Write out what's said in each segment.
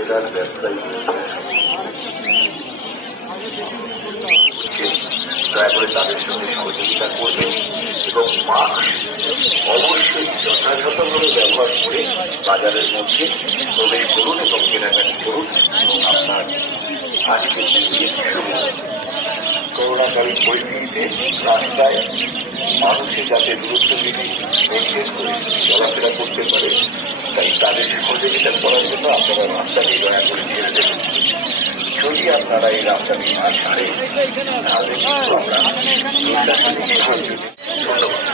সকেদার ব্যবসায়ী দয়া করে তাদের সঙ্গে সহযোগিতা করবেন এবং মাস্ক অবশ্যই যথাযথভাবে ব্যবহার করে বাজারের মধ্যে প্রবেশ করুন এবং কেনাকাটি করুন। আপনার আজকে করোনাকালীন পরিস্থিতিতে রাস্তায় মানুষের যাতে দূরত্ব বিধি মেনটেন করে চলাফেরা করতে পারে, তাই তাদের সহযোগিতা করার জন্য আপনারা রাস্তাটি দয়া করে ছেড়ে দেবেন। যদি আপনারা এই রাস্তাটি না ছাড়ে তাহলে কিন্তু আমরা ধন্যবাদ।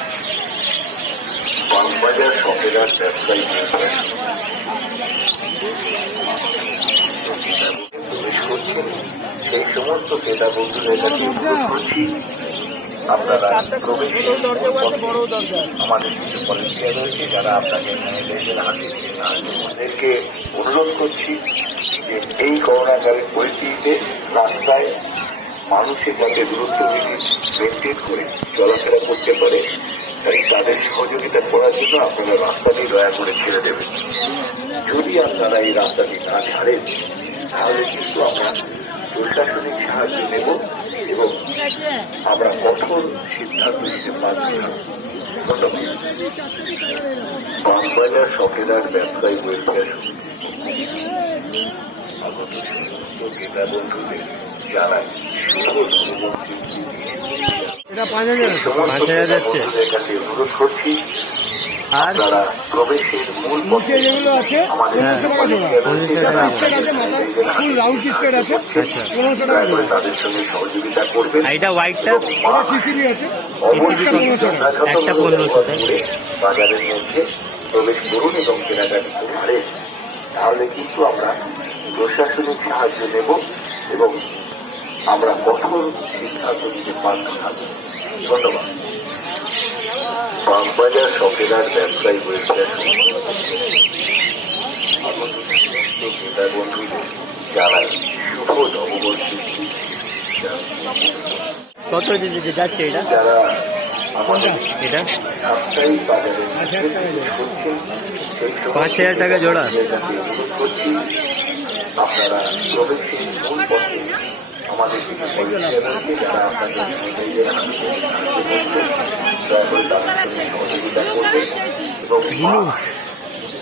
বাগবাজার সকেদার ব্যবসায়ী সেই সমস্ত ক্রেতা বন্ধুদের কাছে অনুরোধ করছি, আপনারা আমাদের কিছু ভলেন্টিয়ার রয়েছে যারা আপনাকে আমাদেরকে অনুরোধ করছি যে এই করোনাকালীন পরিস্থিতিতে রাস্তায় মানুষের যাতে দূরত্ব মেনটেন করে চলাফেরা করতে পারে, তাই তাদের সহযোগিতা করার জন্য আপনারা রাস্তাটি দয়া করে ছেড়ে দেবেন। যদি আপনারা এই রাস্তাটি না ছাড়েন তাহলে কিন্তু আমরা প্রশাসনিক সাহায্য নেব এবং আমরা কঠোর সিদ্ধান্ত নিতে পারব না। ধন্যবাদ। বাগবাজার সকেদার ব্যবসায়ী ওয়েলফেয়ার ক্রেতা বন্ধুদের জানাই অনুরোধ করছি, আর প্রবেশের মূল মুখে যেগুলো আছে 1500 টাকা জোড়া, কিস্কেট আছে, মাথায় ফুল রাউন্ড কিস্কেট আছে 1500 টাকা জোড়া। তাদের সঙ্গে সহযোগিতা করবেন। এইটা হোয়াইটটা এটা টিসিবি আছে, অবশ্যই 1500 টাকা। একটা 1500 টাকা। বাজারের মধ্যে প্রবেশ করুন এবং কেনাকাটি করে তাহলে কিন্তু আমরা প্রশাসনিক সাহায্য নেব এবং আমরা কঠোর সিদ্ধান্ত নিতে পারব না। ধন্যবাদ। বাগবাজার সকেদার ব্যবসায়ী ওয়েলফেয়ার ক্রেতা বন্ধুদের জানাই শুভ নববর্ষের কত যাচ্ছে এটা? যারা আমাদের এটা সাপ্তাহিক বাজারে 5000 টাকা জোড়া। অনুরোধ করছি, আপনারা প্রবেশের মূল পথে আমাদের কিছু ভলেন্টিয়ার রয়েছে যারা আপনাদের দয়া করে তাদের সঙ্গে সহযোগিতা করবে এবং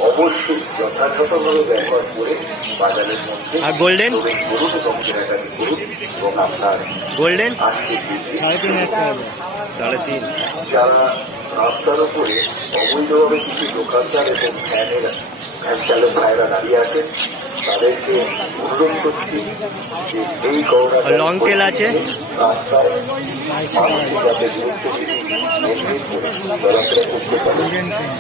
অবশ্যই যথাযথভাবে ব্যবহার করে বাজারের মধ্যে আর গোল্ডেন প্রবেশ করুন এবং কেনাকাটি করুন এবং আপনার গোল্ডেন আজকে 3500 টাকা। যারা রাস্তার উপরে অবৈধভাবে কিছু দোকানদার এবং ভ্যান চালক ভাইরা দাঁড়িয়ে আছেন, তাদেরকে অনুরোধ করছি যে এই লং টেল আছে, রাস্তায় মানুষের যাতে গুরুত্ব মেনটেন করে চলাফেরা করতে পারে,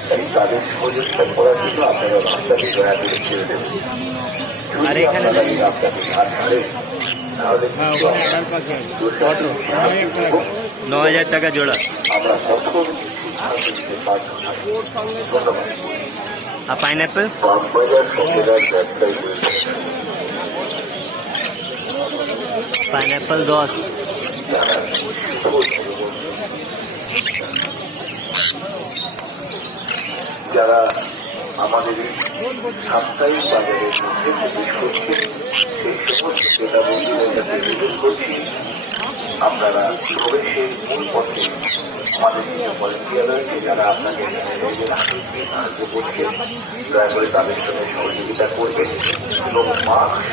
তাই তাদের সহযোগিতা করার জন্য আপনারা রাস্তাটি দয়া করে ছেড়ে দেবেন। আর এখানে এই রাস্তাটি না ছাড়েন তাহলে কিন্তু আমরা 9000 টাকা জোড়া। আমরা কঠোর সিদ্ধান্ত নিতে পারব না। ধন্যবাদ। আর পাইনঅ্যাপেল বাগবাজার সকেদার ব্যবসায়ী পাইনঅ্যাপেল 10। যারা আমাদের সাপ্তাহিক বাজারের মধ্যে প্রবেশ করছে সেই সমস্ত ক্রেতা বন্ধুদের কাছে অনুরোধ করছি, আপনারা প্রবেশের মূল পথে আমাদের কিছু ভলেন্টিয়ার রয়েছে যারা আপনাকে সাহায্য করছেন, দয়া করে তাদের সঙ্গে সহযোগিতা করবেন এবং মাস্ক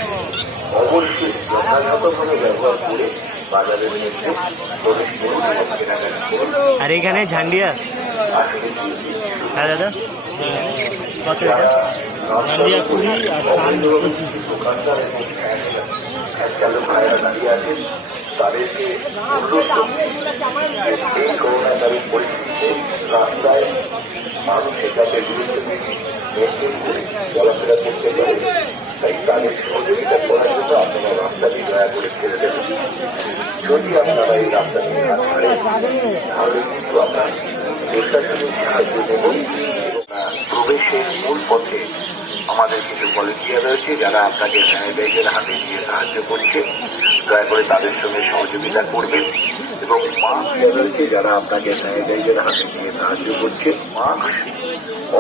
অবশ্যই যথাযথভাবে ব্যবহার করে বাজারের মধ্যে প্রবেশ করুন এবং কেনাকাটা করুন। আর এখানে ঝান্ডিয়া হ্যাঁ দাদা কত এটা? ঝান্ডিয়া 20 আর শাল 25। দোকানদার এবং চালক ভাইরা দাঁড়িয়ে আছেন, তাদেরকে অনুরোধ করছি যে এই করোনাকালীন পরিস্থিতিতে রাস্তায় মানুষের যাতে গুরুত্ব মেনটেন করে চলাফেরা করতে পারে, তাই তাদের সহযোগিতা করার জন্য আপনারা রাস্তাটি দয়া করে ছেড়ে দেবেন। যদি আপনারা এই রাস্তাটি না ছাড়েন তাহলে কিন্তু আমরা প্রশাসনিক সাহায্য নেব এবং প্রবেশের মূল পথে আমাদের কিছু ভলেন্টিয়ার রয়েছে যারা আপনাকে স্যানিটাইজার হাতে দিয়ে সাহায্য করছে, দয়া করে তাদের সঙ্গে সহযোগিতা করবেন এবং মাস্ক রয়েছে যারা আপনাকে স্যানিটাইজার হাতে দিয়ে সাহায্য করছে। মাস্ক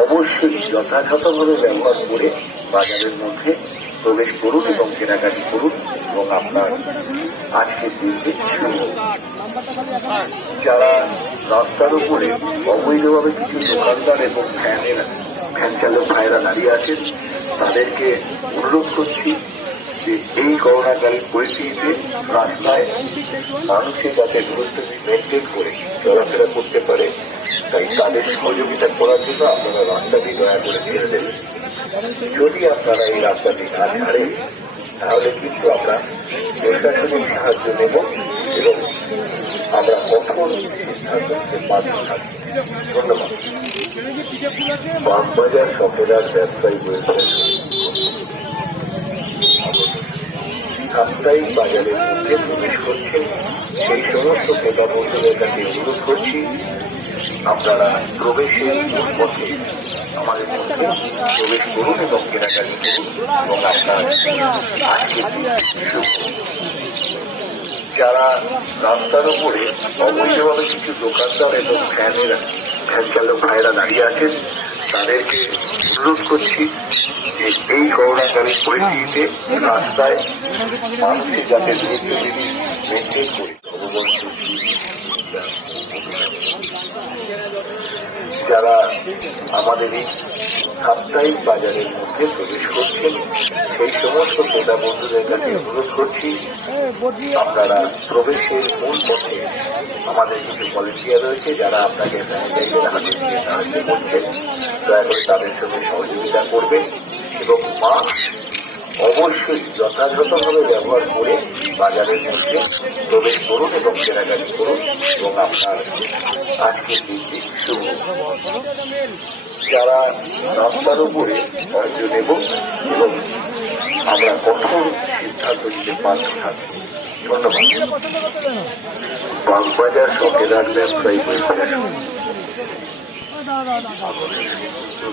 অবশ্যই যথাযথভাবে ব্যবহার করে বাজারের মধ্যে প্রবেশ করুন এবং কেনাকাটি করুন এবং আপনার আজকের দিনটি শুভ হোক। যারা রাস্তার উপরে অবৈধভাবে কিছু দোকানদার এবং ভ্যান চালক ভাইরা দাঁড়িয়ে আছেন, তাদেরকে অনুরোধ করছি যে এই করোনাকালীন পরিস্থিতিতে রাস্তায় মানুষের যাতে দূরত্ব মেনটেন করে চলাফেরা করতে পারে, তাই তাদের সহযোগিতা করার জন্য আপনারা রাস্তাটি দয়া করে ছেড়ে দেবেন। যদি আপনারা এই রাস্তাটি না ছাড়েন, তাহলে কিন্তু আমরা প্রশাসনিক সাহায্য নেব এবং আমরা কঠোর সিদ্ধান্ত নিতে বাধ্য থাকব। ধন্যবাদ। বাগবাজার সফেদার ব্যবসায়ী ওয়েলফেয়ার সাপ্তাহিক বাজারের মধ্যে প্রবেশ করছে সেই সমস্ত ক্রেতা বন্ধুদের কাছে অনুরোধ করছি, আপনারা প্রবেশের পথে আমাদের মধ্যে প্রবেশ করুন এবং কেনাকাটি করুন এবং আপনার আজকে শুভ। যারা রাস্তার উপরে অবৈধভাবে কিছু দোকানদার এবং ভ্যান চালক ভাইরা দাঁড়িয়ে আছেন, তাদেরকে অনুরোধ করছি যে এই করোনাকালীন পরিস্থিতিতে রাস্তায় মানুষের যাতে দূরত্ব বিধি মেনটেন করে অবলম্বন করছি। যারা আমাদের এই সাপ্তাহিক বাজারের মধ্যে প্রবেশ করছেন, সেই সমস্ত ক্রেতা বন্ধুদের কাছে অনুরোধ করছি, আপনারা প্রবেশের মূল পথে আমাদের কিছু ভলেন্টিয়ার রয়েছে যারা আপনাকে স্যানিটাইজার হাতে দিয়ে সাহায্য করছেন, দয়া করে তাদের সঙ্গে সহযোগিতা করবেন এবং মাস্ক অবশ্যই যথাযথভাবে ব্যবহার করে বাজারের মধ্যে প্রবেশ করুন এবং কেনাকাটি করুন এবং আপনার আজকের দিনটি শুভ। যারা রাস্তার উপরে সাহায্য নেব এবং আমরা কঠোর সিদ্ধান্ত নিতে বাধ্য থাকব। ধন্যবাদ। বাগবাজার সফেদার ব্যবসায়ী ওয়েলফেয়ার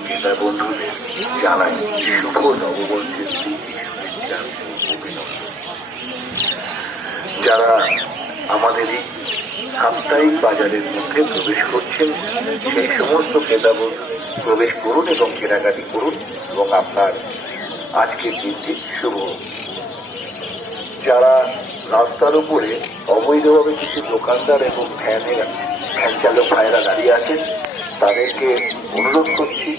ক্রেতা বন্ধুদের জানাই শুভ নববর্ষের শুভেচ্ছা অভিনন্দন। যারা আমাদের এই সাপ্তাহিক বাজারের মধ্যে প্রবেশ করছেন, সেই সমস্ত ক্রেতা বন্ধুদের প্রবেশ করুন এবং কেনাকাটি করুন এবং আপনার আজকের দিনটি শুভ হোক। যারা রাস্তার উপরে অবৈধভাবে কিছু দোকানদার এবং ভ্যান চালক ভাইরা দাঁড়িয়ে আছেন, তাদেরকে অনুরোধ করছি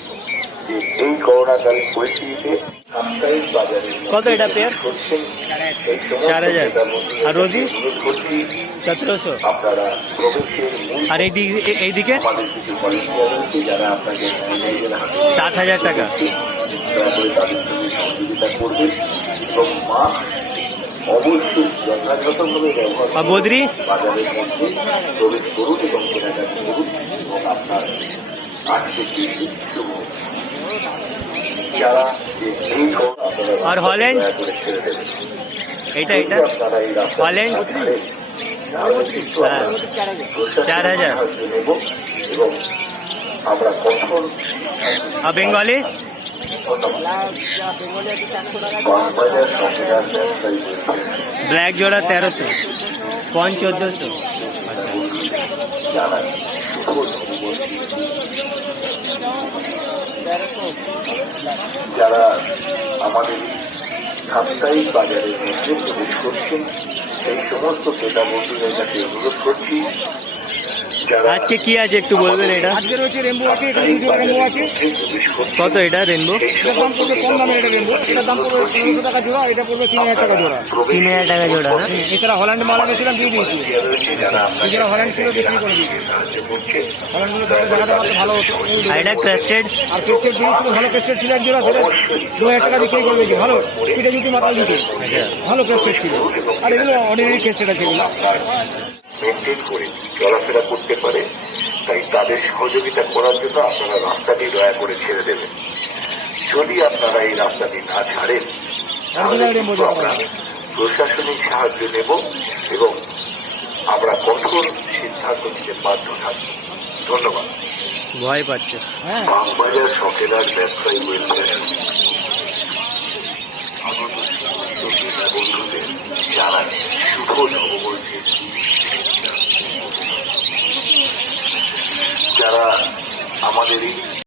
যে এই করোনাকালীন পরিস্থিতিতে সাপ্তাহিক বাজারে কত এটা পেয়ার করছেন সেই সমস্ত 4000 ক্রেতা বন্ধুদের আর রোজি অনুরোধ করছি 1700 আপনারা প্রবেশের মূল আর এইদিকে আমাদের কিছু ভলেন্টিয়ার রয়েছে যারা আপনাকে স্যানিটাইজার হাতে 7000 টাকা। দয়া করে তাদের সঙ্গে সহযোগিতা করবেন এবং মাস্ক অবশ্যই যথাযথভাবে ব্যবহার আর বদ্রি বাজারের মধ্যে প্রবেশ করুন এবং কেনাকাটি করুন এবং আপনার আজকের দিনটি শুভ হোক। যারা এই করোনা আপনারা আর হল্যান্ড? দয়া করে ছেড়ে দেবেন। এটা যদি আপনারা এই রাস্তা হল্যান্ড? ছাড়েন, তাহলে কিন্তু আমরা প্রশাসনিক 4000 সাহায্য নেব এবং আমরা কঠোর আর বেঙ্গলি বাগবাজার সফেদার ব্যবসায়ী ওয়েলফেয়ার ব্ল্যাক জোড়া 1300 পন 1400। জানাই শুভ নববর্ষ। যারা আমাদের সাপ্তাহিক বাজারের মধ্যে প্রবেশ করছেন, সেই সমস্ত ক্রেতা বন্ধুদের কাছে অনুরোধ করছি, যারা আজকে কি আছে একটু বলবেন এটা? আজকে রয়েছে রেনবো আছে, এখানে দুটো রেনবো আছে। প্রবেশ করছেন, কত এটা রেনবো? এটার দাম পড়বে কম দামের এটা রেনবো, এটার দাম পড়বে 1500 টাকা জোড়া, এটা পড়বে 3000 টাকা জোড়া। 3000 টাকা জোড়া না? এছাড়া হল্যান্ড মাল এনেছিলাম দিয়ে দিয়েছি, রয়েছে যারা আপনাকে এছাড়া হল্যান্ড ছিল বিক্রি করে দিয়েছি। সাহায্য করছে। হল্যান্ডগুলো দেখাতে পারলে ভালো হতো। আর এটা ক্রাস্টেড আর কেস্টেড দিয়েছিল, ভালো কেস্টেড ছিল এক জোড়া, সেটা 2000 টাকা বিক্রি করে দিয়েছি। ভালো পিঠে জুতি মাথায় জুতি ভালো কেস্টেড ছিল। আর এগুলো অর্ডিনারি কেস্টেড আছে এগুলো। মেনটেন করে চলাফেরা করতে পারে, তাই তাদের সহযোগিতা করার জন্য আপনারা রাস্তাটি দয়া করে ছেড়ে দেবেন। যদি আপনারা এই রাস্তাটি না ছাড়েন, তাহলে কিন্তু আমরা প্রশাসনিক সাহায্য নেব এবং আমরা কঠোর সিদ্ধান্ত নিতে বাধ্য থাকব। ধন্যবাদ। ভয় পাচ্ছে। হ্যাঁ, বাগবাজার সফেদার ব্যবসায়ী ওয়েলফেয়ার বন্ধুদের জানাই শুভ নববর্ষের শুভেচ্ছা। যারা আমাদের এই